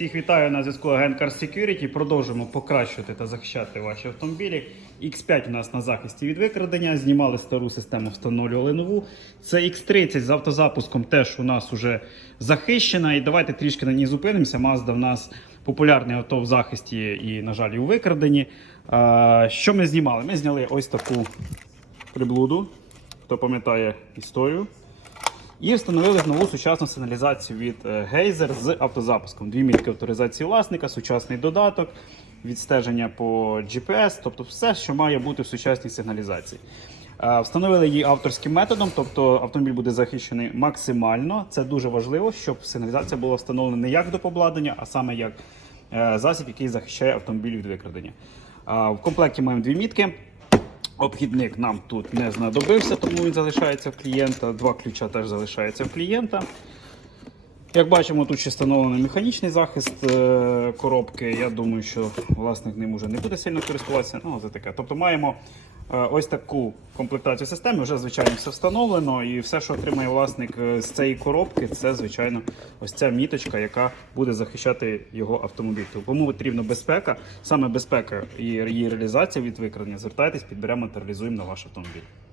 Всіх вітаю на зв'язку агент Car Security. Продовжуємо покращувати та захищати ваші автомобілі. X5 у нас на захисті від викрадення. Знімали стару систему, встановлювали нову. Це X30 з автозапуском теж у нас вже захищена. І давайте трішки на ній зупинимося. Mazda в нас популярне авто в захисті і, на жаль, і у викраденні. Що ми знімали? Ми зняли ось таку приблуду. Хто пам'ятає історію. І встановили нову сучасну сигналізацію від е, Geyser з автозапуском. Дві мітки авторизації власника, сучасний додаток, відстеження по GPS, тобто все, що має бути в сучасній сигналізації. Е, Встановили її авторським методом, тобто автомобіль буде захищений максимально. Це дуже важливо, щоб сигналізація була встановлена не як доп. обладнання, а саме як е, засіб, який захищає автомобіль від викрадення. В комплекті маємо дві мітки. Обхідник нам тут не знадобився, тому він залишається в клієнта. Два ключа теж залишаються в клієнта. Як бачимо, тут ще встановлений механічний захист е, коробки. Я думаю, що власник ним уже не буде сильно користуватися. Ну, це таке. Тобто маємо ось таку комплектацію системи. Вже, звичайно, все встановлено. І все, що отримає власник е, з цієї коробки, це, звичайно, ось ця міточка, яка буде захищати його автомобіль. Тому потрібна безпека, саме безпека і її реалізація від викрадення, звертайтесь, підберемо та реалізуємо на ваш автомобіль.